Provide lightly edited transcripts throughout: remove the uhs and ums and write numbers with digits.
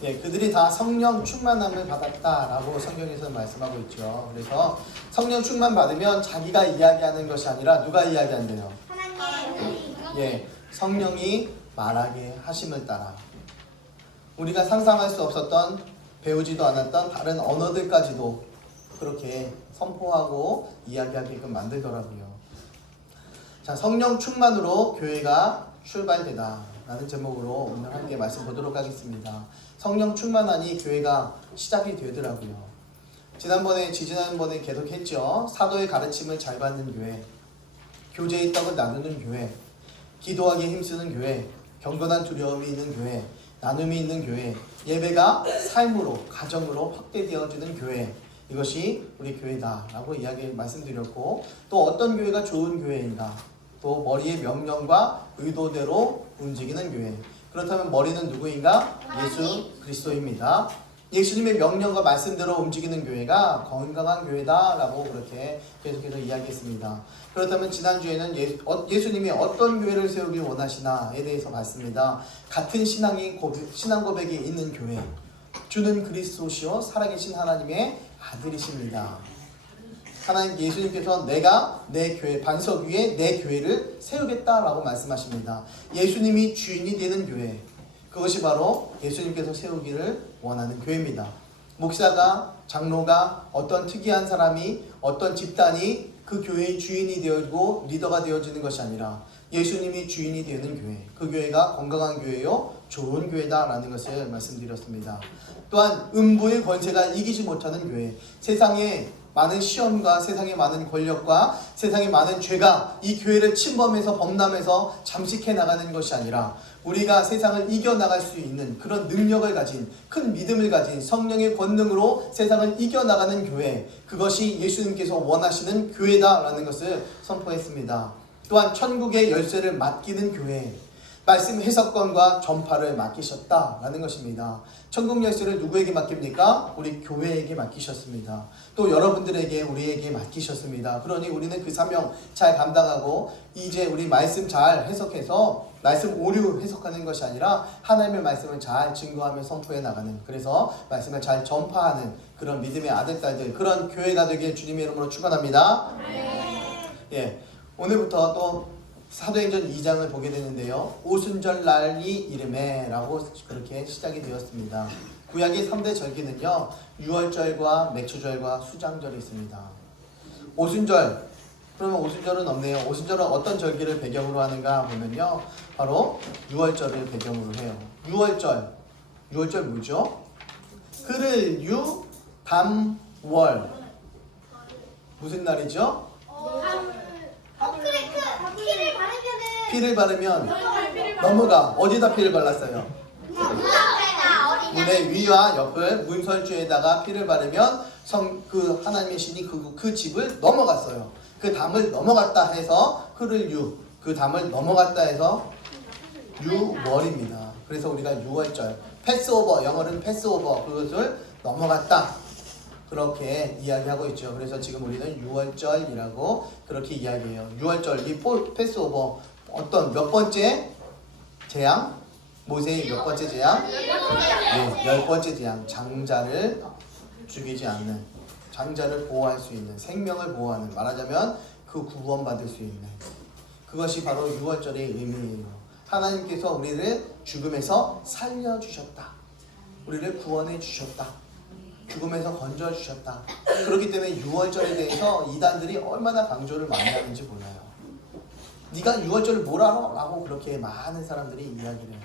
예, 그들이 다 성령 충만함을 받았다라고 성경에서 말씀하고 있죠. 그래서 성령 충만 받으면 자기가 이야기하는 것이 아니라 누가 이야기한대요? 하나님. 예, 성령이 말하게 하심을 따라 우리가 상상할 수 없었던 배우지도 않았던 다른 언어들까지도 그렇게 선포하고 이야기하게끔 만들더라고요. 자, 성령 충만으로 교회가 출발되다 라는 제목으로 오늘 함께 말씀 보도록 하겠습니다. 성령 충만하니 교회가 시작이 되더라고요. 지지난번에 계속 했죠. 사도의 가르침을 잘 받는 교회, 교제의 떡을 나누는 교회, 기도하기에 힘쓰는 교회, 경건한 두려움이 있는 교회, 나눔이 있는 교회, 예배가 삶으로, 가정으로 확대되어지는 교회, 이것이 우리 교회다라고 말씀드렸고, 또 어떤 교회가 좋은 교회인가, 또 머리의 명령과 의도대로 움직이는 교회. 그렇다면 머리는 누구인가? 예수 그리스도입니다. 예수님의 명령과 말씀대로 움직이는 교회가 건강한 교회다라고 그렇게 계속해서 이야기했습니다. 그렇다면 지난주에는 예수님이 어떤 교회를 세우길 원하시나에 대해서 봤습니다. 같은 신앙 고백이 있는 교회, 주는 그리스도시요 살아계신 하나님의 아들이십니다. 하나님 예수님께서 내가 내 교회 반석 위에 내 교회를 세우겠다라고 말씀하십니다. 예수님이 주인이 되는 교회, 그것이 바로 예수님께서 세우기를 원하는 교회입니다. 목사가, 장로가, 어떤 특이한 사람이, 어떤 집단이 그 교회의 주인이 되고 리더가 되어지는 것이 아니라 예수님이 주인이 되는 교회, 그 교회가 건강한 교회요 좋은 교회다라는 것을 말씀드렸습니다. 또한 음부의 권세가 이기지 못하는 교회, 세상에 많은 시험과 세상의 많은 권력과 세상의 많은 죄가 이 교회를 침범해서 범람해서 잠식해 나가는 것이 아니라 우리가 세상을 이겨나갈 수 있는 그런 능력을 가진, 큰 믿음을 가진 성령의 권능으로 세상을 이겨나가는 교회, 그것이 예수님께서 원하시는 교회다라는 것을 선포했습니다. 또한 천국의 열쇠를 맡기는 교회, 말씀 해석권과 전파를 맡기셨다라는 것입니다. 천국 열쇠를 누구에게 맡깁니까? 우리 교회에게 맡기셨습니다. 또 여러분들에게, 우리에게 맡기셨습니다. 그러니 우리는 그 사명 잘 감당하고 이제 우리 말씀 잘 해석해서 말씀 오류 해석하는 것이 아니라 하나님의 말씀을 잘 증거하며 선포해 나가는, 그래서 말씀을 잘 전파하는 그런 믿음의 아들, 딸들, 그런 교회가 되길 주님의 이름으로 축원합니다. 예, 오늘부터 또 사도행전 2장을 보게 되는데요. 오순절 날이 이름에 라고 그렇게 시작이 되었습니다. 구약의 3대 절기는요, 유월절과 맥추절과 수장절이 있습니다. 오순절, 그러면 오순절은 없네요. 오순절은 어떤 절기를 배경으로 하는가 보면요, 바로 유월절을 배경으로 해요. 유월절 뭐죠? 그를 유, 담, 월. 무슨 날이죠? 피를 바르면 넘어가. 어디다 피를 발랐어요? 문의 위와 옆을 문설주에다가 피를 바르면 그 하나님의 신이 그 집을 넘어갔어요. 그 담을 넘어갔다 해서 그를 유, 그 담을 넘어갔다 해서 유월입니다. 그래서 우리가 유월절, 패스오버, 영어로는 패스오버, 그것을 넘어갔다, 그렇게 이야기하고 있죠. 그래서 지금 우리는 유월절이라고 그렇게 이야기해요. 유월절, 이 패스오버, 어떤 몇 번째 재앙? 모세의 몇 번째 재앙? 네, 10번째 재앙. 장자를 죽이지 않는, 장자를 보호할 수 있는, 생명을 보호하는, 말하자면 그 구원받을 수 있는, 그것이 바로 유월절의 의미예요. 하나님께서 우리를 죽음에서 살려주셨다, 우리를 구원해 주셨다, 죽음에서 건져주셨다. 그렇기 때문에 유월절에 대해서 이단들이 얼마나 강조를 많이 하는지 몰라요. 네가 유월절을 뭘 알아? 라고 그렇게 많은 사람들이 이야기를 해요.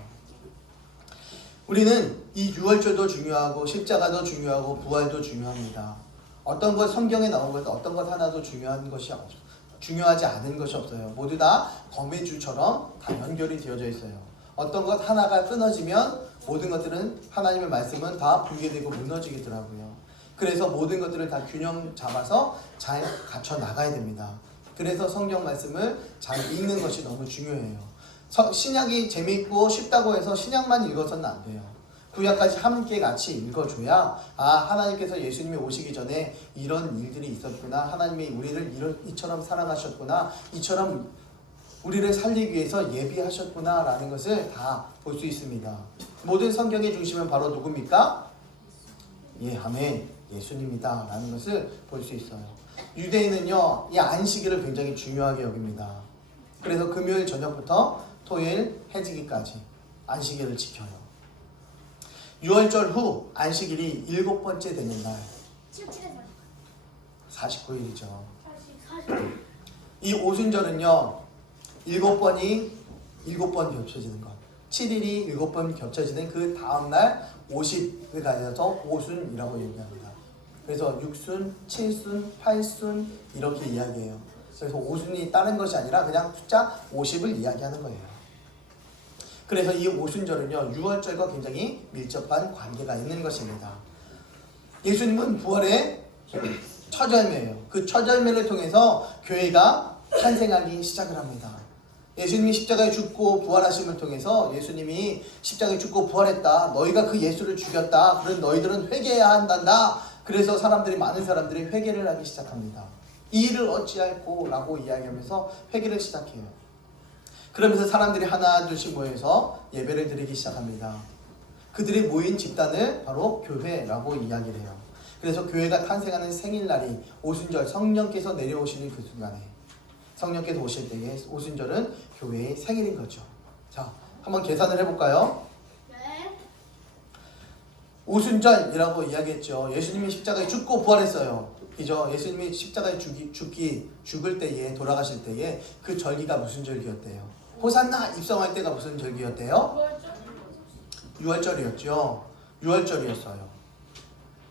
우리는 이 유월절도 중요하고 십자가도 중요하고 부활도 중요합니다. 어떤 것, 성경에 나온 것 어떤 것 하나도 중요하지 않은 것이 없어요. 모두 다 거미줄처럼 다 연결이 되어져 있어요. 어떤 것 하나가 끊어지면 모든 것들은, 하나님의 말씀은 다 붕괴되고 무너지더라고요. 그래서 모든 것들을 다 균형 잡아서 잘 갖춰 나가야 됩니다. 그래서 성경 말씀을 잘 읽는 것이 너무 중요해요. 신약이 재미있고 쉽다고 해서 신약만 읽어서는 안 돼요. 구약까지 함께 같이 읽어줘야, 아, 하나님께서 예수님이 오시기 전에 이런 일들이 있었구나, 하나님이 우리를 이처럼 사랑하셨구나, 이처럼 우리를 살리기 위해서 예비하셨구나라는 것을 다 볼 수 있습니다. 모든 성경의 중심은 바로 누굽니까? 예, 아멘. 예수님이다 라는 것을 볼 수 있어요. 유대인은요, 이 안식일을 굉장히 중요하게 여깁니다. 그래서 금요일 저녁부터 토요일 해지기까지 안식일을 지켜요. 6월절 후 안식일이 7번째 되는 날 49일이죠. 이 오순절은요 7번이 7번 겹쳐지는 것, 7일이 7번 겹쳐지는 그 다음날 50을 가져서 오순이라고 얘기합니다. 그래서 6순, 7순, 8순 이렇게 이야기해요. 그래서 오순이 다른 것이 아니라 그냥 숫자 50을 이야기하는 거예요. 그래서 이 오순절은요 6월절과 굉장히 밀접한 관계가 있는 것입니다. 예수님은 부활의 첫 열매예요. 그 첫 열매를 통해서 교회가 탄생하기 시작을 합니다. 예수님이 십자가에 죽고 부활하심을 통해서 예수님이 십자가에 죽고 부활했다. 너희가 그 예수를 죽였다. 그런 너희들은 회개해야 한단다. 그래서 많은 사람들이 회개를 하기 시작합니다. 이 일을 어찌할꼬 라고 이야기하면서 회개를 시작해요. 그러면서 사람들이 하나 둘씩 모여서 예배를 드리기 시작합니다. 그들이 모인 집단을 바로 교회라고 이야기를 해요. 그래서 교회가 탄생하는 생일날이 오순절, 성령께서 내려오시는 그 순간에, 성령께서 오실 때에 오순절은 교회의 생일인 거죠. 자, 한번 계산을 해볼까요? 네. 오순절이라고 이야기했죠. 예수님이 십자가에 죽고 부활했어요. 그죠? 예수님이 십자가에 죽을 때에, 돌아가실 때에 그 절기가 무슨 절기였대요? 호산나 입성할 때가 무슨 절기였대요? 6월절이었죠. 6월절이었어요.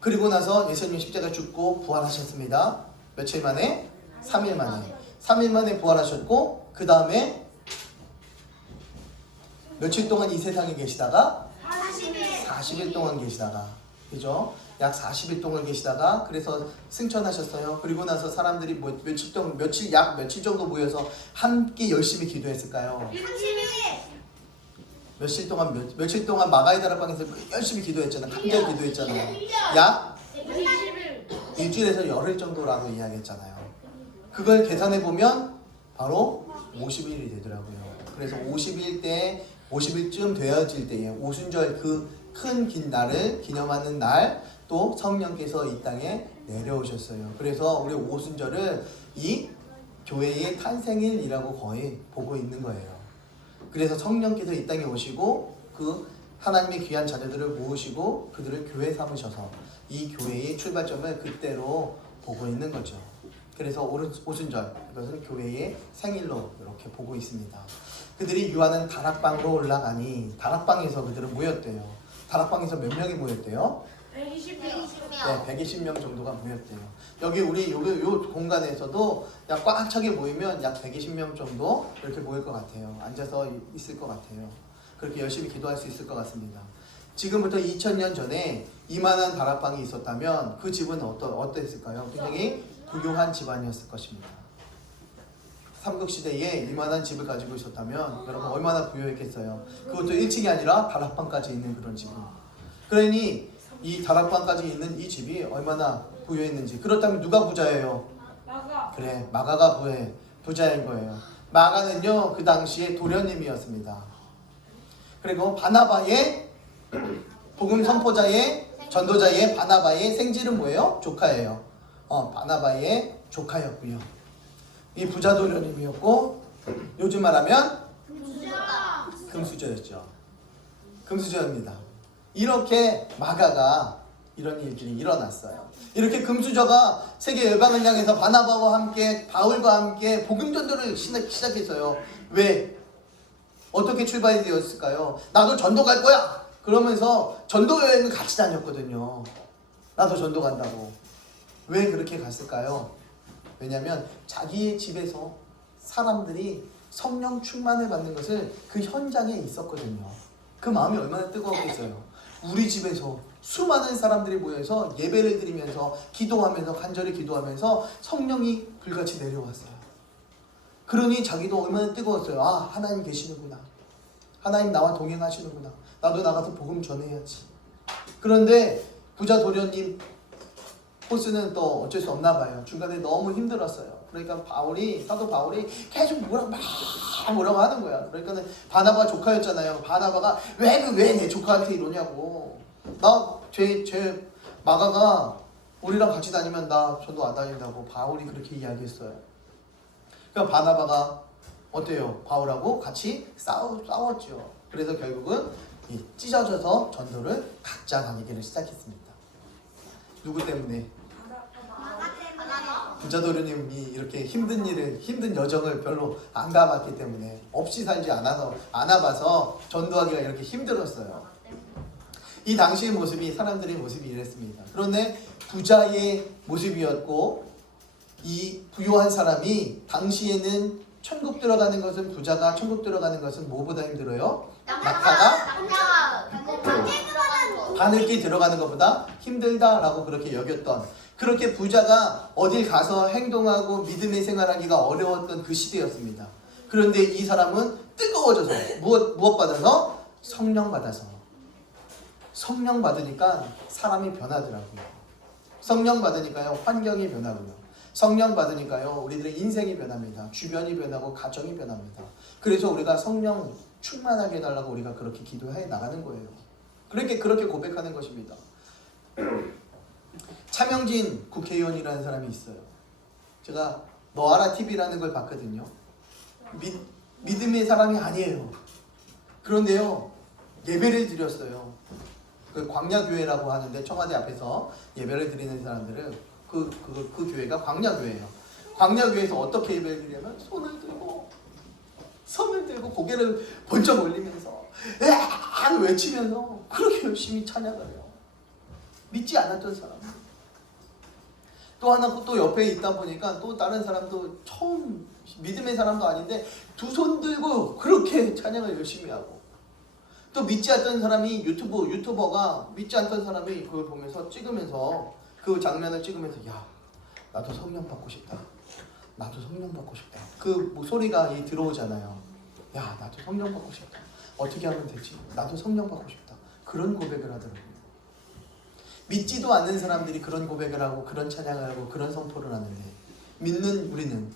그리고 나서 예수님이 십자가에 죽고 부활하셨습니다. 며칠 만에? 3일 만에. 3일 만에 부활하셨고 그 다음에 며칠 동안 이 세상에 계시다가 40일 동안 계시다가, 그죠? 약 40일 동안 계시다가 그래서 승천하셨어요. 그리고 나서 사람들이 며칠 정도 모여서 함께 열심히 기도했을까요? 며칠 동안 마가의 다락방에서 열심히 기도했잖아요. 간절히 기도했잖아요. 약 일주일에서 열흘 정도라고 이야기했잖아요. 그걸 계산해 보면 바로 50일이 되더라고요. 그래서 50일쯤 되어질 때에 오순절 그 큰 긴 날을 기념하는 날 또 성령께서 이 땅에 내려오셨어요. 그래서 우리 오순절을 이 교회의 탄생일이라고 거의 보고 있는 거예요. 그래서 성령께서 이 땅에 오시고 그 하나님의 귀한 자녀들을 모으시고 그들을 교회 삼으셔서 이 교회의 출발점을 그때로 보고 있는 거죠. 그래서 오순절, 이것은 교회의 생일로 이렇게 보고 있습니다. 그들이 유하는 다락방으로 올라가니 다락방에서 그들은 모였대요. 다락방에서 몇 명이 모였대요? 120명 정도가 모였대요. 여기 우리 요 공간에서도 약 꽉 차게 모이면 약 120명 정도 이렇게 모일 것 같아요. 앉아서 있을 것 같아요. 그렇게 열심히 기도할 수 있을 것 같습니다. 지금부터 2000년 전에 이만한 다락방이 있었다면 그 집은 어땠을까요? 굉장히 부유한 집안이었을 것입니다. 삼국시대에 이만한 집을 가지고 있었다면 여러분 얼마나 부유했겠어요. 그것도 1층이 아니라 다락방까지 있는 그런 집은. 그러니 이 다락방까지 있는 이 집이 얼마나 부유했는지. 그렇다면 누가 부자예요? 그래, 마가가 부자인 거예요. 마가는요 그 당시에 도련님이었습니다. 그리고 바나바의 복음 선포자의 전도자의 바나바의 생질은 뭐예요? 조카예요. 바나바의 조카였고요. 이 부자 도련님이었고 요즘 말하면 금수저였죠. 금수저입니다. 이렇게 마가가 이런 일들이 일어났어요. 이렇게 금수저가 세계 열방을 향해서 바나바와 함께 바울과 함께 복음 전도를 시작했어요. 왜? 어떻게 출발이 되었을까요? 나도 전도 갈 거야! 그러면서 전도 여행을 같이 다녔거든요. 나도 전도 간다고. 왜 그렇게 갔을까요? 왜냐하면 자기의 집에서 사람들이 성령 충만을 받는 것을 그 현장에 있었거든요. 그 마음이 얼마나 뜨거웠겠어요. 우리 집에서 수많은 사람들이 모여서 예배를 드리면서 기도하면서 간절히 기도하면서 성령이 불같이 내려왔어요. 그러니 자기도 얼마나 뜨거웠어요. 아, 하나님 계시는구나. 하나님 나와 동행하시는구나. 나도 나가서 복음 전해야지. 그런데 부자 도련님 포스는 또 어쩔 수 없나 봐요. 중간에 너무 힘들었어요. 그러니까 사도 바울이 계속 뭐라고 하는 거야. 그러니까는 바나바 조카였잖아요. 바나바가 왜 내 조카한테 이러냐고. 제 마가가 우리랑 같이 다니면 나 전도 안 다닌다고 바울이 그렇게 이야기했어요. 그러니까 바나바가 어때요? 바울하고 같이 싸웠죠. 그래서 결국은 찢어져서 전도를 각자 다니기를 시작했습니다. 누구 때문에? 부자도련님이 이렇게 힘든 여정을 별로 안 가봤기 때문에, 없이 살지 않아봐서 전도하기가 이렇게 힘들었어요. 이 당시의 모습이, 사람들의 모습이 이랬습니다. 그런데 부자의 모습이었고, 이 부유한 사람이 당시에는 천국 들어가는 것은, 부자가 천국 들어가는 것은 뭐보다 힘들어요? 낙타가 바늘기 들어가는 것보다 힘들다라고 그렇게 여겼던, 그렇게 부자가 어딜 가서 행동하고 믿음의 생활하기가 어려웠던 그 시대였습니다. 그런데 이 사람은 뜨거워져서 무엇 받아서? 성령 받아서. 성령 받으니까 사람이 변하더라고요. 성령 받으니까요 환경이 변하고요. 성령 받으니까요 우리들의 인생이 변합니다. 주변이 변하고 가정이 변합니다. 그래서 우리가 성령 충만하게 해달라고 우리가 그렇게 기도해 나가는 거예요. 그렇게 고백하는 것입니다. 차명진 국회의원이라는 사람이 있어요. 제가 너 알아 TV라는 걸 봤거든요. 믿음의 사람이 아니에요. 그런데요 예배를 드렸어요. 그 광야교회라고 하는데, 청와대 앞에서 예배를 드리는 사람들은 그 교회가 광야교회예요. 광야교회에서 어떻게 예배를 드리냐면 손을 들고 고개를 번쩍 올리면서 외치면서 그렇게 열심히 찬양을 해요. 믿지 않았던 사람. 또 하나 또 옆에 있다 보니까 또 다른 사람도 처음 믿음의 사람도 아닌데 두 손 들고 그렇게 찬양을 열심히 하고, 또 믿지 않던 사람이 유튜버가 믿지 않던 사람이 그걸 보면서 찍으면서, 그 장면을 찍으면서 야 나도 성령 받고 싶다. 나도 성령 받고 싶다. 그 소리가 들어오잖아요. 야 나도 성령 받고 싶다. 어떻게 하면 되지? 나도 성령 받고 싶다. 그런 고백을 하더라고요. 믿지도 않는 사람들이 그런 고백을 하고 그런 찬양을 하고 그런 선포를 하는데, 믿는 우리는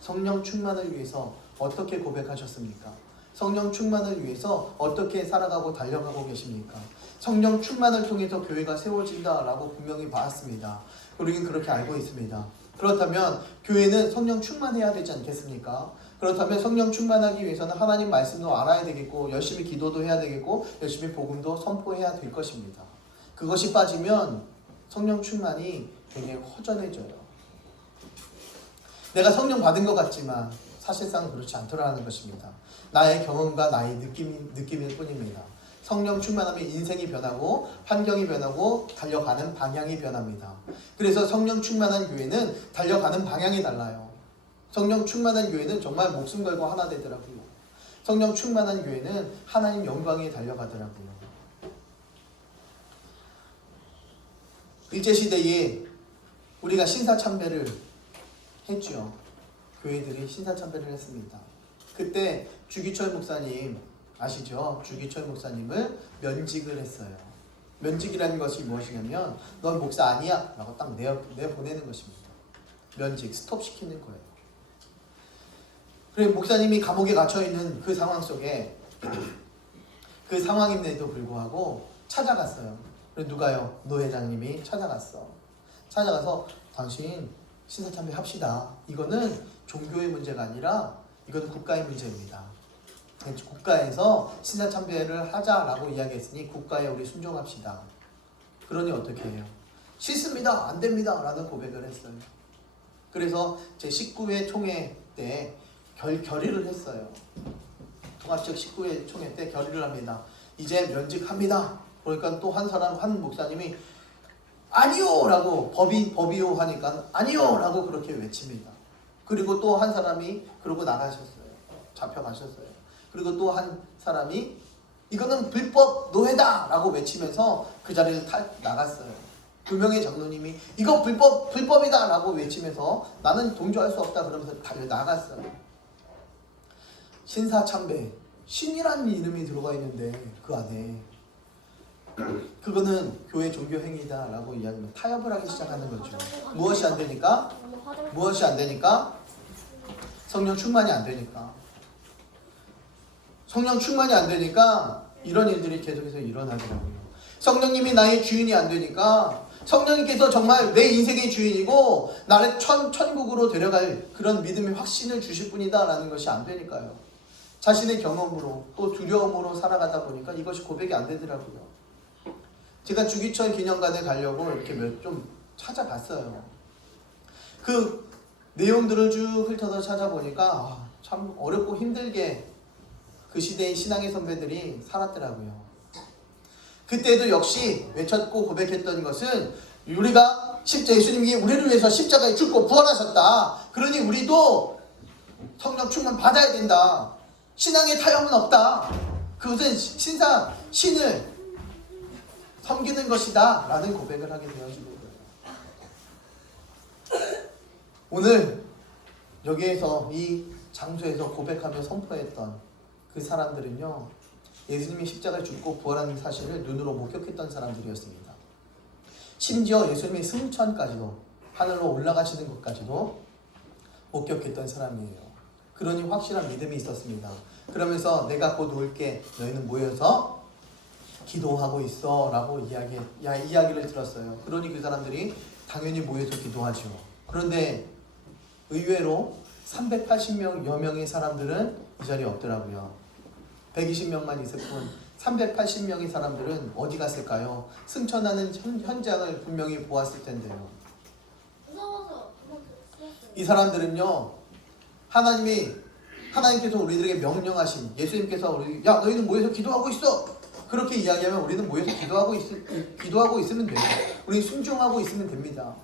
성령 충만을 위해서 어떻게 고백하셨습니까? 성령 충만을 위해서 어떻게 살아가고 달려가고 계십니까? 성령 충만을 통해서 교회가 세워진다라고 분명히 봤습니다. 우리는 그렇게 알고 있습니다. 그렇다면 교회는 성령 충만해야 되지 않겠습니까? 그렇다면 성령 충만하기 위해서는 하나님 말씀도 알아야 되겠고, 열심히 기도도 해야 되겠고, 열심히 복음도 선포해야 될 것입니다. 그것이 빠지면 성령 충만이 되게 허전해져요. 내가 성령 받은 것 같지만 사실상 그렇지 않더라는 것입니다. 나의 경험과 나의 느낌일 뿐입니다. 성령 충만하면 인생이 변하고 환경이 변하고 달려가는 방향이 변합니다. 그래서 성령 충만한 교회는 달려가는 방향이 달라요. 성령 충만한 교회는 정말 목숨 걸고 하나 되더라고요. 성령 충만한 교회는 하나님 영광에 달려가더라고요. 일제시대에 우리가 신사참배를 했죠. 교회들이 신사참배를 했습니다. 그때 주기철 목사님 아시죠? 주기철 목사님을 면직을 했어요. 면직이라는 것이 무엇이냐면 넌 목사 아니야 라고 딱 내보내는 것입니다. 면직, 스톱시키는 거예요. 그리고 목사님이 감옥에 갇혀있는 그 상황 속에 그 상황임에도 불구하고 찾아갔어요. 그래서 누가요? 노 회장님이 찾아가서 당신 신사참배 합시다. 이거는 종교의 문제가 아니라 이거는 국가의 문제입니다. 국가에서 신사참배를 하자라고 이야기했으니 국가에 우리 순종합시다. 그러니 어떻게 해요? 싫습니다. 안 됩니다. 라는 고백을 했어요. 그래서 제 19회 총회 때 결의를 했어요. 통합적 19회 총회 때 결의를 합니다. 이제 면직합니다. 그러니까 또 한 목사님이 아니요! 라고 법이요 하니까 아니요! 라고 그렇게 외칩니다. 그리고 또 한 사람이 그러고 나가셨어요. 잡혀가셨어요. 그리고 또 한 사람이 이거는 불법 노예다! 라고 외치면서 그 자리를 나갔어요. 두 명의 장로님이 이거 불법이다! 라고 외치면서 나는 동조할 수 없다 그러면서 나갔어요. 신사참배, 신이라는 이름이 들어가 있는데 그 안에 그거는 교회 종교 행위다 라고 이야기하면 타협을 하기 시작하는 거죠. 무엇이 안 되니까? 성령 충만이 안 되니까. 성령 충만이 안 되니까 이런 일들이 계속해서 일어나더라고요. 성령님이 나의 주인이 안 되니까, 성령님께서 정말 내 인생의 주인이고 나를 천국으로 데려갈 그런 믿음의 확신을 주실 분이다 라는 것이 안 되니까요. 자신의 경험으로 또 두려움으로 살아가다 보니까 이것이 고백이 안 되더라고요. 제가 주기철 기념관에 가려고 이렇게 좀 찾아봤어요. 그 내용들을 쭉 훑어서 찾아보니까 참 어렵고 힘들게 그 시대의 신앙의 선배들이 살았더라고요. 그때도 역시 외쳤고 고백했던 것은, 우리가 예수님이 우리를 위해서 십자가에 죽고 부활하셨다. 그러니 우리도 성령 충만 받아야 된다. 신앙의 타협은 없다. 그것은 신을 섬기는 것이다 라는 고백을 하게 되어지는 거예요. 오늘 여기에서 이 장소에서 고백하며 선포했던 그 사람들은요, 예수님이 십자가에 죽고 부활하는 사실을 눈으로 목격했던 사람들이었습니다. 심지어 예수님의 승천까지도, 하늘로 올라가시는 것까지도 목격했던 사람이에요. 그러니 확실한 믿음이 있었습니다. 그러면서 내가 곧 올게, 너희는 모여서 기도하고 있어 라고 이야기를 들었어요. 그러니 그 사람들이 당연히 모여서 기도하죠. 그런데 의외로 380여 명의 사람들은 이 자리에 없더라고요. 120명만 있을 뿐 380명의 사람들은 어디 갔을까요? 승천하는 현장을 분명히 보았을 텐데요. 이 사람들은요, 하나님께서 우리들에게 명령하신, 예수님께서 야 너희는 모여서 기도하고 있어, 그렇게 이야기하면 우리는 모여서 기도하고 있으면 돼요. 우리 순종하고 있으면 됩니다.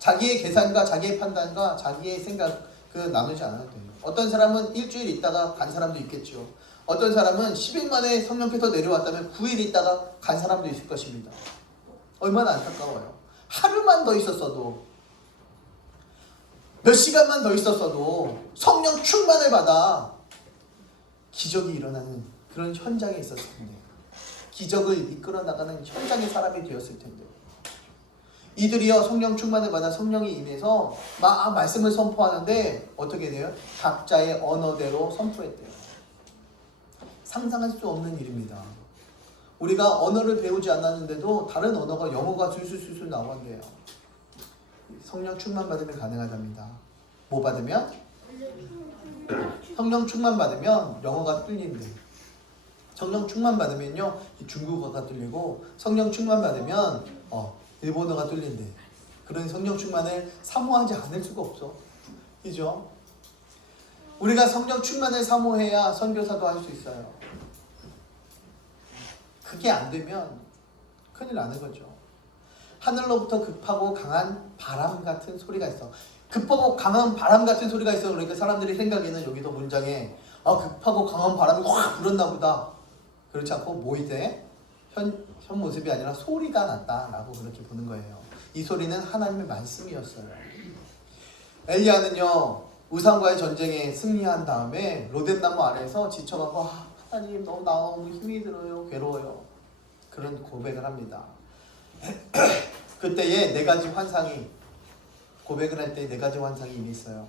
자기의 계산과 자기의 판단과 자기의 생각 나누지 않아도 돼요. 어떤 사람은 일주일 있다가 간 사람도 있겠죠. 어떤 사람은 10일 만에 성령께서 내려왔다면 9일 있다가 간 사람도 있을 것입니다. 얼마나 안타까워요. 하루만 더 있었어도, 몇 시간만 더 있었어도 성령 충만을 받아 기적이 일어나는 그런 현장에 있었을 텐데요. 기적을 이끌어 나가는 현장의 사람이 되었을 텐데요. 이들이요, 성령 충만을 받아 성령이 임해서 막 말씀을 선포하는데 어떻게 돼요? 각자의 언어대로 선포했대요. 상상할 수 없는 일입니다. 우리가 언어를 배우지 않았는데도 다른 언어가, 영어가 술술술술 나온대요. 성령 충만 받으면 가능하답니다. 뭐 받으면? 성령 충만 받으면 영어가 뚫린대. 성령 충만 받으면요, 중국어가 뚫리고, 성령 충만 받으면 일본어가 뚫린대. 그런 성령 충만을 사모하지 않을 수가 없어. 그죠? 우리가 성령 충만을 사모해야 선교사도 할 수 있어요. 그게 안 되면 큰일 나는 거죠. 하늘로부터 급하고 강한 바람 같은 소리가 있어. 급하고 강한 바람 같은 소리가 있어. 그러니까 사람들이 생각에는 여기도 문장에 급하고 강한 바람이 확 불었나 보다. 그렇지 않고 뭐 이제 현 모습이 아니라 소리가 났다라고 그렇게 보는 거예요. 이 소리는 하나님의 말씀이었어요. 엘리야는요, 우상과의 전쟁에 승리한 다음에 로뎀나무 아래에서 지쳐가고 하나님 너무 힘이 들어요, 괴로워요, 그런 고백을 합니다. 그때에 네 가지 환상이, 고백을 할 때 네 가지 환상이 이미 있어요.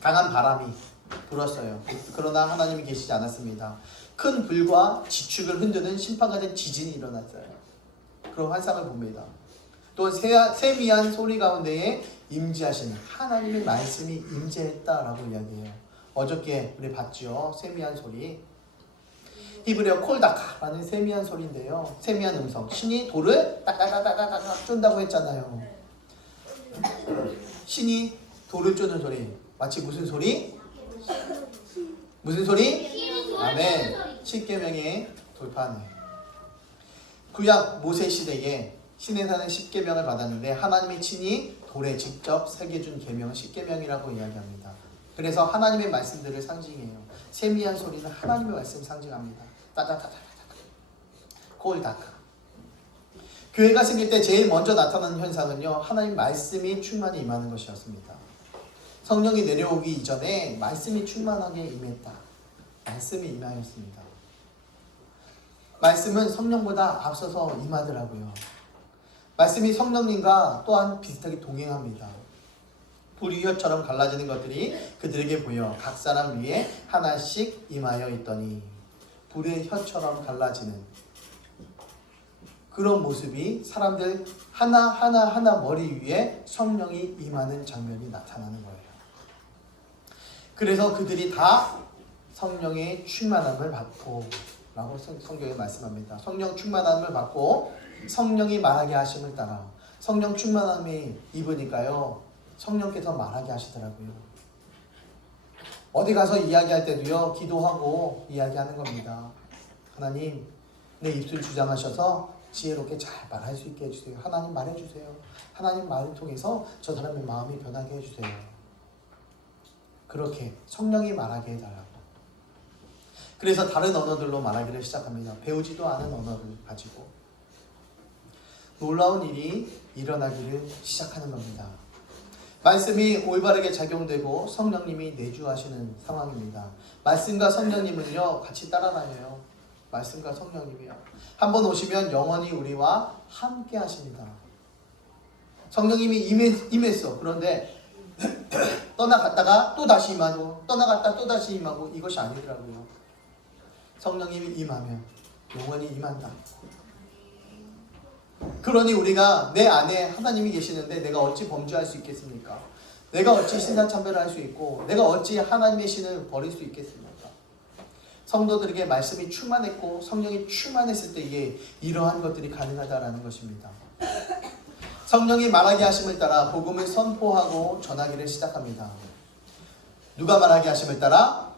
강한 바람이 불었어요. 그러나 하나님이 계시지 않았습니다. 큰 불과 지축을 흔드는 심판같은 지진이 일어났어요. 그런 환상을 봅니다. 또 세미한 소리 가운데에 임재하시는 하나님의 말씀이 임재했다라고 이야기해요. 어저께 우리 봤죠? 세미한 소리. 히브리어 콜다카라는 세미한 소리인데요. 세미한 음성. 신이 돌을 따다다다다닥 쫀다고 했잖아요. 신이 돌을 쪼는 소리. 마치 무슨 소리? 무슨 소리? 아멘. 십계명의 돌파네. 구약 모세 시대에 신에 사는 십계명을 받았는데 하나님이 친히 돌에 직접 새겨준 계명은 십계명이라고 이야기합니다. 그래서 하나님의 말씀들을 상징해요. 세미한 소리는 하나님의 말씀을 상징합니다. 따다다다다다. 콜다카. 교회가 생길 때 제일 먼저 나타나는 현상은요, 하나님 말씀이 충만히 임하는 것이었습니다. 성령이 내려오기 이전에 말씀이 충만하게 임했다. 말씀이 임하였습니다. 말씀은 성령보다 앞서서 임하더라고요. 말씀이 성령님과 또한 비슷하게 동행합니다. 불이 혀처럼 갈라지는 것들이 그들에게 보여 각 사람 위에 하나씩 임하여 있더니 불의 혀처럼 갈라지는 그런 모습이 사람들 하나하나 머리 위에 성령이 임하는 장면이 나타나는 거예요. 그래서 그들이 다 성령의 충만함을 받고 라고 성경에 말씀합니다. 성령 충만함을 받고 성령이 말하게 하심을 따라 성령 충만함이 입으니까요 성령께서 말하게 하시더라고요. 어디 가서 이야기할 때도요 기도하고 이야기하는 겁니다. 하나님 내 입술 주장하셔서 지혜롭게 잘 말할 수 있게 해주세요. 하나님 말해주세요. 하나님 말을 통해서 저 사람의 마음이 변하게 해주세요. 그렇게 성령이 말하게 해달라고. 그래서 다른 언어들로 말하기를 시작합니다. 배우지도 않은 언어를 가지고 놀라운 일이 일어나기를 시작하는 겁니다. 말씀이 올바르게 작용되고 성령님이 내주하시는 상황입니다. 말씀과 성령님은요 같이 따라다녀요. 말씀과 성령님이요. 한번 오시면 영원히 우리와 함께 하십니다. 성령님이 임했어. 그런데 떠나갔다가 또 다시 임하고 떠나갔다 또 다시 임하고 이것이 아니더라고요. 성령님이 임하면 영원히 임한다. 그러니 우리가 내 안에 하나님이 계시는데 내가 어찌 범죄할 수 있겠습니까? 내가 어찌 신사참배를 할 수 있고 내가 어찌 하나님의 신을 버릴 수 있겠습니까? 성도들에게 말씀이 충만했고 성령이 충만했을 때에 이러한 것들이 가능하다라는 것입니다. 성령이 말하게 하심을 따라 복음을 선포하고 전하기를 시작합니다. 누가 말하게 하심을 따라?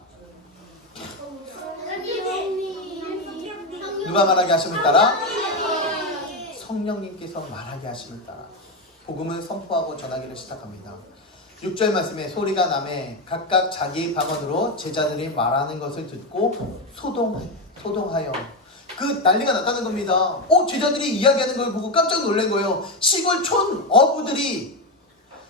누가 말하게 하심을 따라? 성령님께서 말하게 하심을 따라 복음을 선포하고 전하기를 시작합니다. 6절 말씀에 소리가 나매 각각 자기 방언으로 제자들이 말하는 것을 듣고 소동하여 그 난리가 났다는 겁니다. 제자들이 이야기하는 걸 보고 깜짝 놀란 거예요. 시골 촌 어부들이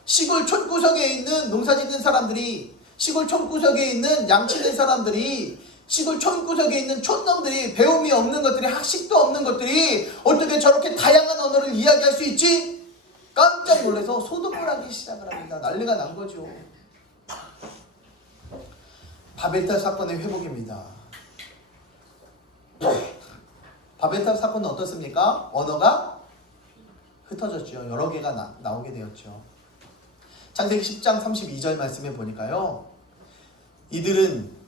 시골 촌구석에 있는 농사 짓는 사람들이 시골 촌구석에 있는 양치는 사람들이 시골 촌구석에 있는 촌놈들이 배움이 없는 것들이 학식도 없는 것들이 어떻게 저렇게 다양한 언어를 이야기할 수 있지? 깜짝 놀라서 소동을 하기 시작을 합니다. 난리가 난 거죠. 바벨탑 사건의 회복입니다. 바벨탑 사건은 어떻습니까? 언어가 흩어졌죠. 여러 개가 나오게 되었죠. 창세기 10장 32절 말씀에 보니까요. 이들은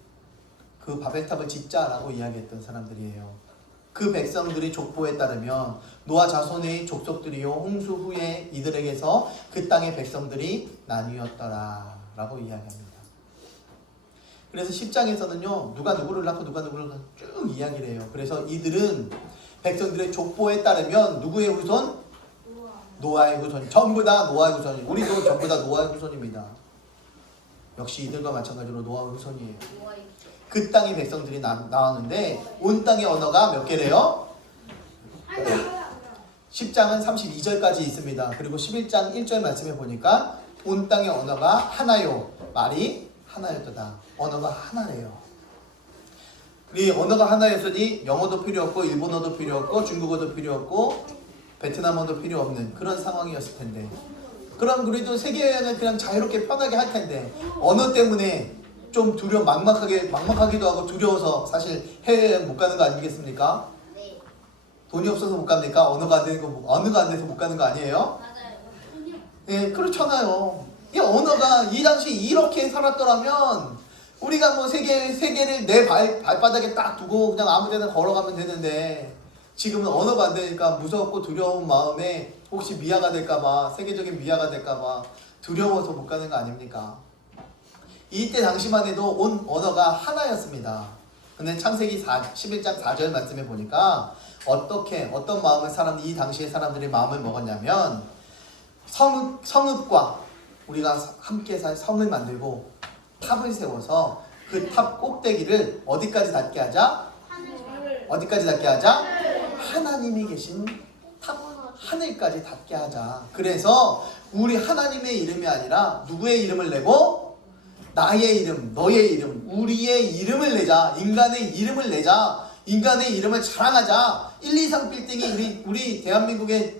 그 바벨탑을 짓자라고 이야기했던 사람들이에요. 그 백성들이 족보에 따르면 노아 자손의 족속들이요 홍수 후에 이들에게서 그 땅의 백성들이 나뉘었더라 라고 이야기합니다. 그래서 10장에서는요 누가 누구를 낳고 누가 누구를 낳고 쭉 이야기를 해요. 그래서 이들은 백성들의 족보에 따르면 누구의 후손? 노아의 후손. 전부 다 노아의 후손이. 우리도 전부 다 노아의 후손입니다. 역시 이들과 마찬가지로 노아의 후손이에요. 그 땅의 백성들이 나왔는데 온 땅의 언어가 몇 개래요? 10장은 32절까지 있습니다. 그리고 11장 1절 말씀에 보니까 온 땅의 언어가 하나요. 말이 하나였다. 언어가 하나래요. 우리 언어가 하나였으니 영어도 필요 없고 일본어도 필요 없고 중국어도 필요 없고 베트남어도 필요 없는 그런 상황이었을 텐데 그럼 우리도 세계 여행을 그냥 자유롭게 편하게 할 텐데 언어 때문에 좀 막막하기도 하고 두려워서 사실 해외여행 못 가는 거 아니겠습니까? 네. 돈이 없어서 못 갑니까? 언어가 안 돼서 못 가는 거 아니에요? 맞아요. 네, 그렇잖아요. 이 언어가 이 당시 이렇게 살았더라면 우리가 뭐 세계를 내 발바닥에 딱 두고 그냥 아무 데나 걸어가면 되는데 지금은 언어가 안 되니까 무섭고 두려운 마음에 혹시 미아가 될까봐 세계적인 미아가 될까봐 두려워서 못 가는 거 아닙니까? 이때 당시만 해도 온 언어가 하나였습니다. 근데 창세기 11장 4절 말씀에 보니까 어떤 마음을 이 당시의 사람들이 마음을 먹었냐면 성읍과 우리가 함께 살 성을 만들고 탑을 세워서 그 탑 꼭대기를 어디까지 닿게 하자? 어디까지 닿게 하자? 하나님이 계신 탑 하늘까지 닿게 하자. 그래서 우리 하나님의 이름이 아니라 누구의 이름을 내고? 나의 이름, 너의 이름, 우리의 이름을 내자. 인간의 이름을 내자. 인간의 이름을 자랑하자. 1, 2, 3 빌딩이 우리 대한민국의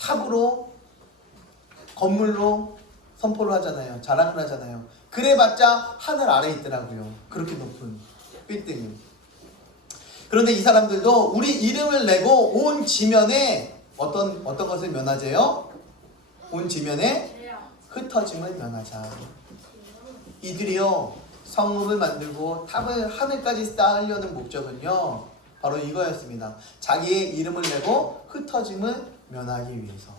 탑으로 건물로 선포를 하잖아요. 자랑을 하잖아요. 그래봤자 하늘 아래에 있더라고요. 그렇게 높은 빌딩을. 그런데 이 사람들도 우리 이름을 내고 온 지면에 어떤 것을 면하재요? 온 지면에 흩어짐을 면하자. 이들이요 성읍을 만들고 탑을 하늘까지 쌓으려는 목적은요 바로 이거였습니다. 자기의 이름을 내고 흩어짐을 면하기 위해서.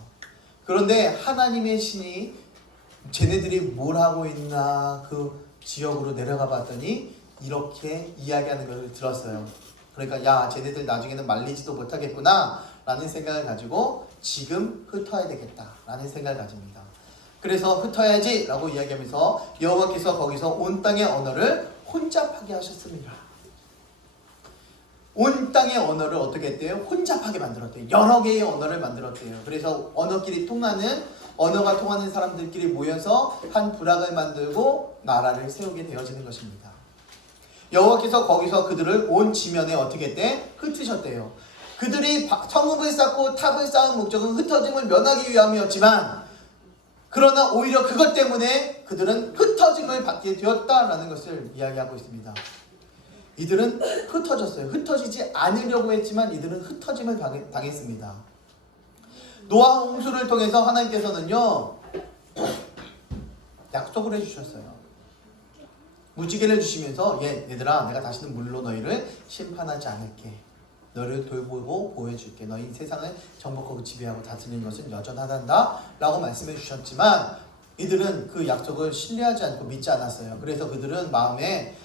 그런데 하나님의 신이 쟤네들이 뭘 하고 있나 그 지역으로 내려가 봤더니 이렇게 이야기하는 것을 들었어요. 그러니까 야 쟤네들 나중에는 말리지도 못하겠구나 라는 생각을 가지고 지금 흩어야 되겠다 라는 생각을 가집니다. 그래서 흩어야지 라고 이야기하면서 여호와께서 거기서 온 땅의 언어를 혼잡하게 하셨습니다. 온 땅의 언어를 어떻게 했대요? 혼잡하게 만들었대요. 여러 개의 언어를 만들었대요. 그래서 언어가 통하는 사람들끼리 모여서 한 부락을 만들고 나라를 세우게 되어지는 것입니다. 여호와께서 거기서 그들을 온 지면에 어떻게 했대? 흩으셨대요. 그들이 성읍을 쌓고 탑을 쌓은 목적은 흩어짐을 면하기 위함이었지만 그러나 오히려 그것 때문에 그들은 흩어짐을 받게 되었다라는 것을 이야기하고 있습니다. 이들은 흩어졌어요. 흩어지지 않으려고 했지만 이들은 흩어짐을 당했습니다. 노아 홍수를 통해서 하나님께서는요 약속을 해주셨어요. 무지개를 주시면서 얘들아 내가 다시는 물로 너희를 심판하지 않을게. 너를 돌보고 보호해줄게. 너희 세상을 정복하고 지배하고 다스리는 것은 여전하단다 라고 말씀해 주셨지만 이들은 그 약속을 신뢰하지 않고 믿지 않았어요. 그래서 그들은 마음에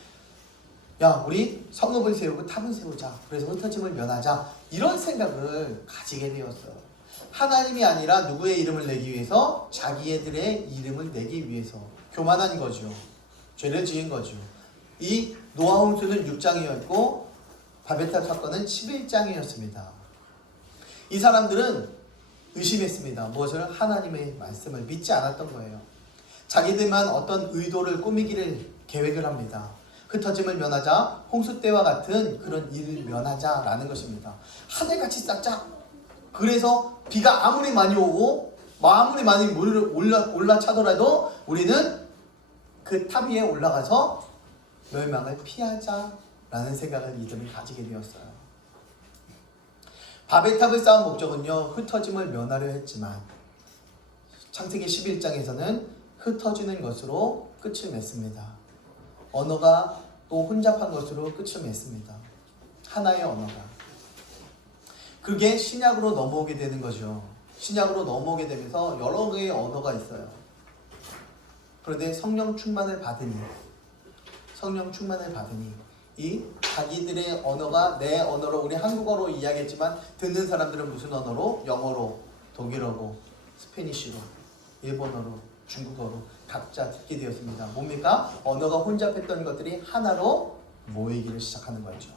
야 우리 성읍을 세우고 탑을 세우자. 그래서 흩어짐을 면하자. 이런 생각을 가지게 되었어요. 하나님이 아니라 누구의 이름을 내기 위해서? 자기네들의 이름을 내기 위해서 교만한 거죠. 죄를 지은 거죠. 이 노아 홍수는 6장이었고 바벨탑 사건은 11장이었습니다. 이 사람들은 의심했습니다. 무엇을? 하나님의 말씀을 믿지 않았던 거예요. 자기들만 어떤 의도를 꾸미기를 계획을 합니다. 흩어짐을 면하자, 홍수 때와 같은 그런 일을 면하자라는 것입니다. 하늘같이 쌓자. 그래서 비가 아무리 많이 오고 아무리 많이 올라차더라도 우리는 그 탑 위에 올라가서 멸망을 피하자라는 생각을 이들은 가지게 되었어요. 바벨탑을 쌓은 목적은요 흩어짐을 면하려 했지만 창세기 11장에서는 흩어지는 것으로 끝을 맺습니다. 언어가 또 혼잡한 것으로 끝을 맺습니다. 하나의 언어가. 그게 신약으로 넘어오게 되는 거죠. 신약으로 넘어오게 되면서 여러 개의 언어가 있어요. 그런데 성령 충만을 받으니 이 자기들의 언어가 내 언어로 우리 한국어로 이야기했지만 듣는 사람들은 무슨 언어로? 영어로, 독일어로, 스페니쉬로, 일본어로, 중국어로 각자 듣게 되었습니다. 뭡니까? 언어가 혼잡했던 것들이 하나로 모이기를 시작하는 거죠.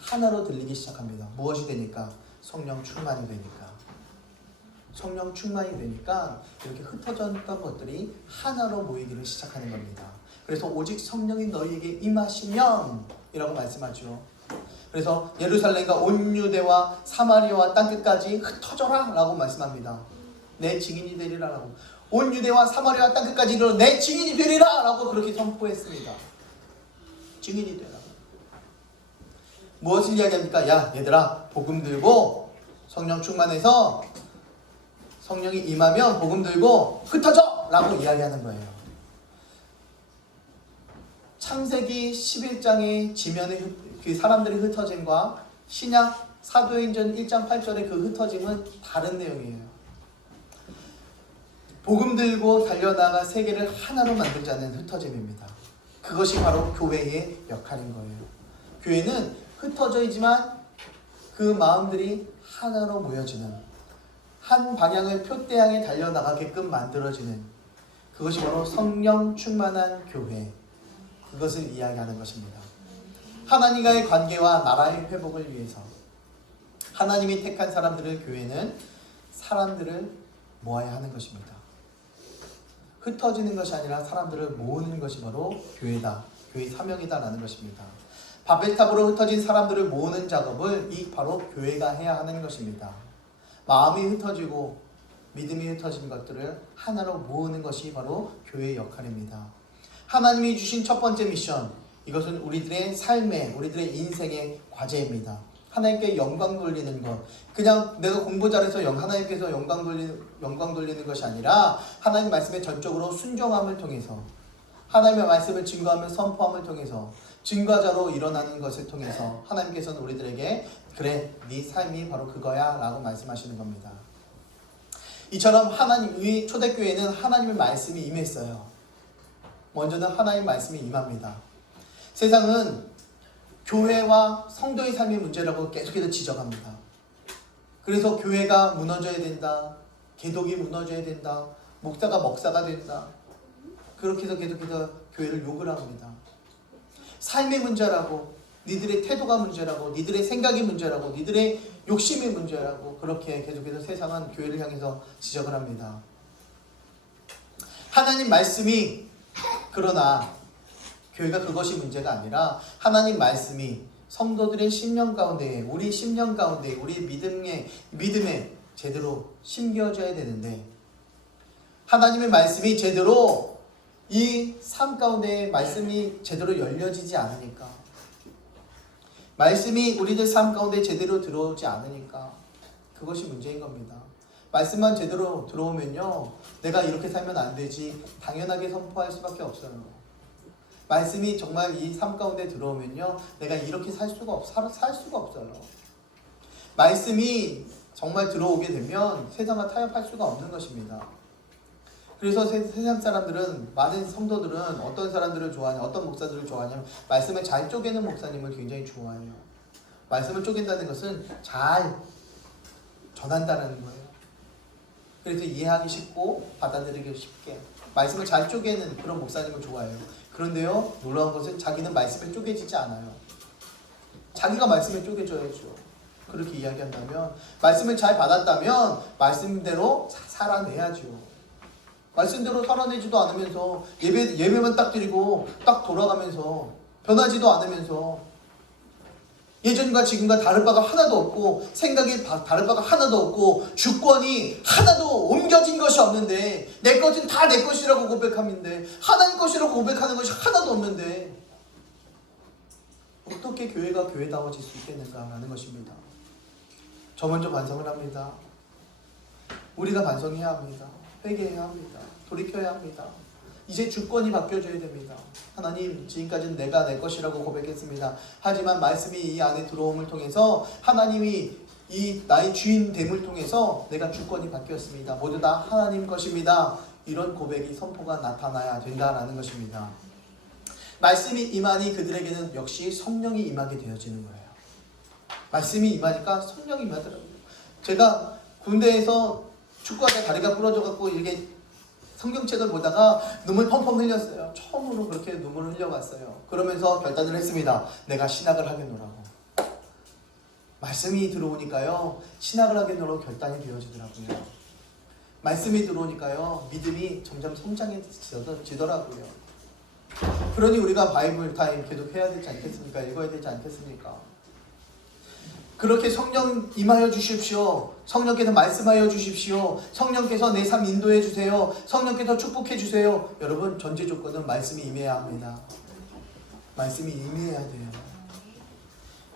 하나로 들리기 시작합니다. 무엇이 되니까? 성령 충만이 되니까. 성령 충만이 되니까 이렇게 흩어졌던 것들이 하나로 모이기를 시작하는 겁니다. 그래서 오직 성령이 너희에게 임하시면 이라고 말씀하죠. 그래서 예루살렘과 온 유대와 사마리아와 땅끝까지 흩어져라 라고 말씀합니다. 내 증인이 되리라 라고. 온 유대와 사마리아와 땅끝까지 이르러 내 증인이 되리라 라고 그렇게 선포했습니다. 증인이 되라. 무엇을 이야기합니까? 야 얘들아 복음 들고 성령 충만해서 성령이 임하면 복음 들고 흩어져! 라고 이야기하는 거예요. 창세기 11장의 지면의 그 사람들의 흩어짐과 신약 사도행전 1장 8절의 그 흩어짐은 다른 내용이에요. 복음 들고 달려나가 세계를 하나로 만들자는 흩어짐입니다. 그것이 바로 교회의 역할인 거예요. 교회는 흩어져 있지만 그 마음들이 하나로 모여지는 한 방향을 표대 향해 달려나가게끔 만들어지는 그것이 바로 성령 충만한 교회, 그것을 이야기하는 것입니다. 하나님과의 관계와 나라의 회복을 위해서 하나님이 택한 사람들을 교회는 사람들을 모아야 하는 것입니다. 흩어지는 것이 아니라 사람들을 모으는 것이 바로 교회다, 교회 사명이다라는 것입니다. 바벨탑으로 흩어진 사람들을 모으는 작업을 바로 교회가 해야 하는 것입니다. 마음이 흩어지고 믿음이 흩어진 것들을 하나로 모으는 것이 바로 교회의 역할입니다. 하나님이 주신 첫 번째 미션, 이것은 우리들의 삶의, 우리들의 인생의 과제입니다. 하나님께 영광 돌리는 것, 그냥 내가 공부 잘해서 하나님께서 영광 돌리는 것이 아니라 하나님 말씀에 전적으로 순종함을 통해서, 하나님의 말씀을 증거하며 선포함을 통해서, 증거자로 일어나는 것을 통해서 하나님께서는 우리들에게 그래, 네 삶이 바로 그거야 라고 말씀하시는 겁니다. 이처럼 우리 초대교회는 하나님의 말씀이 임했어요. 먼저는 하나님의 말씀이 임합니다. 세상은 교회와 성도의 삶의 문제라고 계속해서 지적합니다. 그래서 교회가 무너져야 된다, 개독이 무너져야 된다, 목사가 먹사가 된다, 그렇게 해서 계속해서 교회를 욕을 합니다. 삶의 문제라고, 니들의 태도가 문제라고, 니들의 생각이 문제라고, 니들의 욕심이 문제라고, 그렇게 계속해서 세상은 교회를 향해서 지적을 합니다. 하나님 말씀이, 그러나 교회가 그것이 문제가 아니라 하나님 말씀이 성도들의 심령 가운데, 우리 심령 가운데, 우리 믿음에 제대로 심겨져야 되는데, 하나님의 말씀이 제대로 이 삶 가운데 말씀이 제대로 열려지지 않으니까, 말씀이 우리들 삶 가운데 제대로 들어오지 않으니까 그것이 문제인 겁니다. 말씀만 제대로 들어오면요, 내가 이렇게 살면 안 되지 당연하게 선포할 수밖에 없어요. 말씀이 정말 이 삶 가운데 들어오면요, 내가 이렇게 살 수가 없어요. 말씀이 정말 들어오게 되면 세상과 타협할 수가 없는 것입니다. 그래서 세상 사람들은, 많은 성도들은 어떤 사람들을 좋아하냐, 어떤 목사들을 좋아하냐면 말씀을 잘 쪼개는 목사님을 굉장히 좋아해요. 말씀을 쪼갠다는 것은 잘 전한다는 거예요. 그래서 이해하기 쉽고 받아들이기 쉽게 말씀을 잘 쪼개는 그런 목사님을 좋아해요. 그런데요, 놀라운 것은 자기는 말씀에 쪼개지지 않아요. 자기가 말씀에 쪼개져야죠. 그렇게 이야기한다면, 말씀을 잘 받았다면 말씀대로 살아내야죠. 말씀대로 살아내지도 않으면서 예배만 딱 드리고 딱 돌아가면서 변하지도 않으면서 예전과 지금과 다를 바가 하나도 없고 생각이 다를 바가 하나도 없고 주권이 하나도 옮겨진 것이 없는데, 내 것은 다 내 것이라고 고백하는데, 하나님 것이라고 고백하는 것이 하나도 없는데 어떻게 교회가 교회다워질 수 있겠는가라는 것입니다. 저 먼저 반성을 합니다. 우리가 반성해야 합니다. 회개해야 합니다. 돌이켜야 합니다. 이제 주권이 바뀌어져야 됩니다. 하나님, 지금까지는 내가 내 것이라고 고백했습니다. 하지만 말씀이 이 안에 들어옴을 통해서, 하나님이 이 나의 주인됨을 통해서 내가 주권이 바뀌었습니다. 모두 다 하나님 것입니다. 이런 고백이, 선포가 나타나야 된다라는 것입니다. 말씀이 임하니 그들에게는 역시 성령이 임하게 되어지는 거예요. 말씀이 임하니까 성령이 임하더라고요. 제가 군대에서 축구하다 다리가 부러져갖고 이렇게 성경책을 보다가 눈물 펑펑 흘렸어요. 처음으로 그렇게 눈물을 흘려봤어요. 그러면서 결단을 했습니다. 내가 신학을 하겠노라고. 말씀이 들어오니까요, 신학을 하겠노라고 결단이 되어지더라고요. 말씀이 들어오니까요, 믿음이 점점 성장해지더라고요. 그러니 우리가 바이블 타임 계속 해야 되지 않겠습니까? 읽어야 되지 않겠습니까? 그렇게 성령 임하여 주십시오. 성령께서 말씀하여 주십시오. 성령께서 내 삶 인도해 주세요. 성령께서 축복해 주세요. 여러분, 전제 조건은 말씀이 임해야 합니다. 말씀이 임해야 돼요.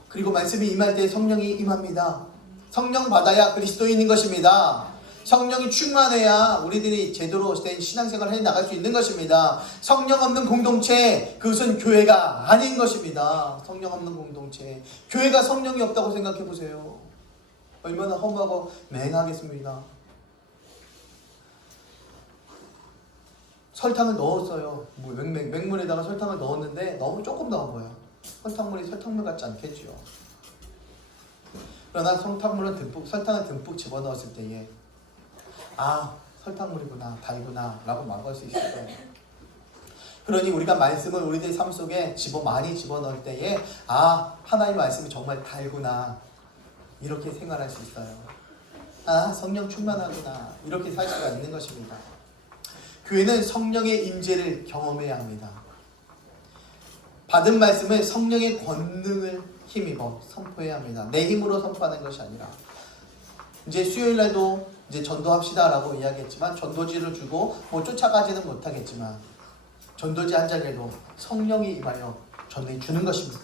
그리고 말씀이 임할 때 성령이 임합니다. 성령 받아야 그리스도인인 것입니다. 성령이 충만해야 우리들이 제대로 된 신앙생활을 해나갈 수 있는 것입니다. 성령 없는 공동체, 그것은 교회가 아닌 것입니다. 성령 없는 공동체, 교회가 성령이 없다고 생각해 보세요. 얼마나 험하고 맹하겠습니다. 설탕을 넣었어요. 맹물에다가 설탕을 넣었는데 너무 조금 넣은 거예요. 설탕물이 설탕물 같지 않겠죠. 그러나 설탕을 듬뿍 집어넣었을 때에, 아, 설탕물이구나, 달구나 라고 말할 수 있을 거예요. 그러니 우리가 말씀을 우리들 삶 속에 많이 집어넣을 때에, 아, 하나님의 말씀이 정말 달구나, 이렇게 생각할 수 있어요. 아, 성령 충만하구나, 이렇게 살 수가 있는 것입니다. 교회는 성령의 임재를 경험해야 합니다. 받은 말씀을 성령의 권능을 힘입어 선포해야 합니다. 내 힘으로 선포하는 것이 아니라. 이제 수요일 날도 이제 전도합시다라고 이야기했지만 전도지를 주고 뭐 쫓아가지는 못하겠지만 전도지 한 장에도 성령이 임하여 전해 주는 것입니다.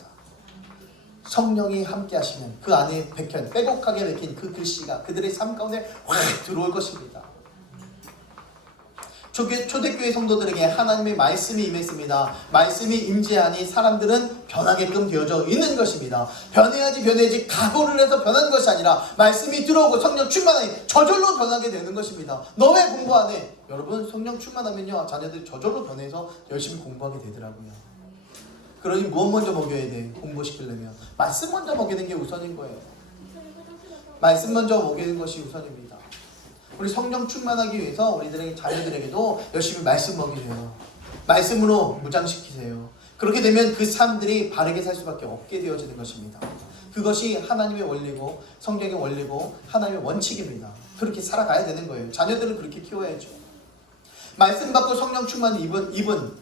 성령이 함께 하시면 그 안에 빼곡하게 박힌 그 글씨가 그들의 삶 가운데 확 들어올 것입니다. 초대교회 성도들에게 하나님의 말씀이 임했습니다. 말씀이 임재하니 사람들은 변하게끔 되어져 있는 것입니다. 변해야지 각오를 해서 변하는 것이 아니라 말씀이 들어오고 성령 충만하니 저절로 변하게 되는 것입니다. 너 왜 공부 안 해? 여러분 성령 충만하면요 자녀들이 저절로 변해서 열심히 공부하게 되더라고요. 그러니 무엇 먼저 먹여야 돼? 공부시키려면 말씀 먼저 먹이는 게 우선인 거예요. 말씀 먼저 먹이는 것이 우선입니다. 우리 성령 충만하기 위해서 우리들의 자녀들에게도 열심히 말씀 먹이세요. 말씀으로 무장시키세요. 그렇게 되면 그 사람들이 바르게 살 수밖에 없게 되어지는 것입니다. 그것이 하나님의 원리고 성경의 원리고 하나님의 원칙입니다. 그렇게 살아가야 되는 거예요. 자녀들을 그렇게 키워야죠. 말씀 받고 성령 충만 입은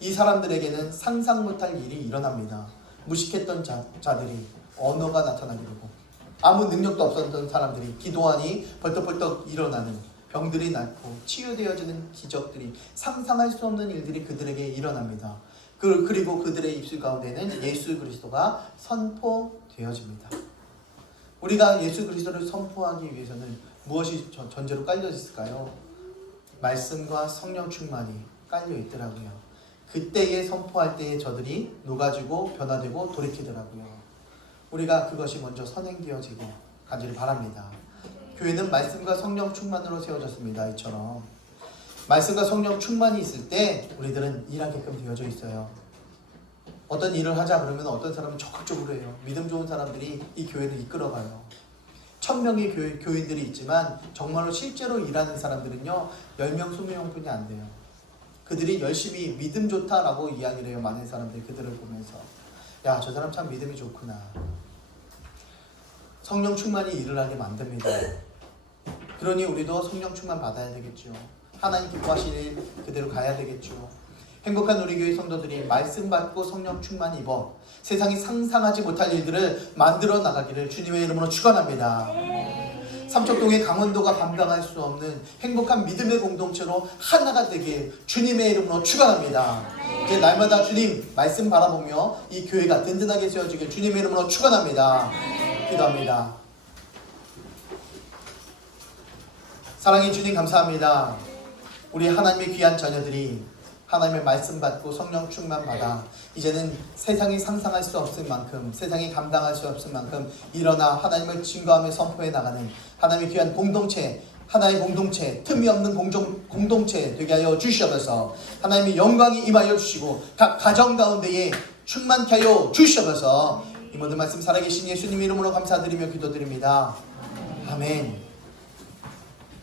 이 사람들에게는 상상 못할 일이 일어납니다. 무식했던 자들이 언어가 나타나게 되고 아무 능력도 없었던 사람들이 기도하니 벌떡벌떡 일어나는 병들이 낫고 치유되어지는 기적들이 상상할 수 없는 일들이 그들에게 일어납니다. 그리고 그들의 입술 가운데는 예수 그리스도가 선포되어집니다. 우리가 예수 그리스도를 선포하기 위해서는 무엇이 전제로 깔려 있을까요? 말씀과 성령 충만이 깔려 있더라고요. 그때에 선포할 때에 저들이 녹아지고 변화되고 돌이키더라고요. 우리가 그것이 먼저 선행되어지고 간절히 바랍니다. 교회는 말씀과 성령 충만으로 세워졌습니다. 이처럼 말씀과 성령 충만이 있을 때 우리들은 일하게끔 되어져 있어요. 어떤 일을 하자 그러면 어떤 사람은 적극적으로 해요. 믿음 좋은 사람들이 이 교회를 이끌어가요. 1000명의 교인들이 있지만 정말로 실제로 일하는 사람들은요 10명, 20명뿐이 안 돼요. 그들이 열심히 믿음 좋다라고 이야기를 해요. 많은 사람들이 그들을 보면서 야, 저 사람 참 믿음이 좋구나. 성령 충만이 일을 하게 만듭니다. 그러니 우리도 성령 충만 받아야 되겠죠. 하나님 기뻐하시는 그대로 가야 되겠죠. 행복한 우리 교회 성도들이 말씀 받고 성령 충만 입어 세상이 상상하지 못할 일들을 만들어 나가기를 주님의 이름으로 축원합니다. 삼척동의 강원도가 감당할 수 없는 행복한 믿음의 공동체로 하나가 되길 주님의 이름으로 축원합니다. 이제 날마다 주님 말씀 바라보며 이 교회가 든든하게 세워지길 주님의 이름으로 축원합니다. 기도합니다. 사랑의 주님 감사합니다. 우리 하나님의 귀한 자녀들이 하나님의 말씀 받고 성령 충만 받아 이제는 세상이 상상할 수 없을 만큼 세상이 감당할 수 없을 만큼 일어나 하나님을 증거하며 선포해 나가는 하나님의 귀한 공동체 하나의 공동체 틈이 없는 공동체 되게 하여 주시옵소서. 하나님의 영광이 임하여 주시고 각 가정 가운데에 충만케 하여 주시옵소서. 이 모든 말씀 살아계신 예수님 이름으로 감사드리며 기도드립니다. 아멘.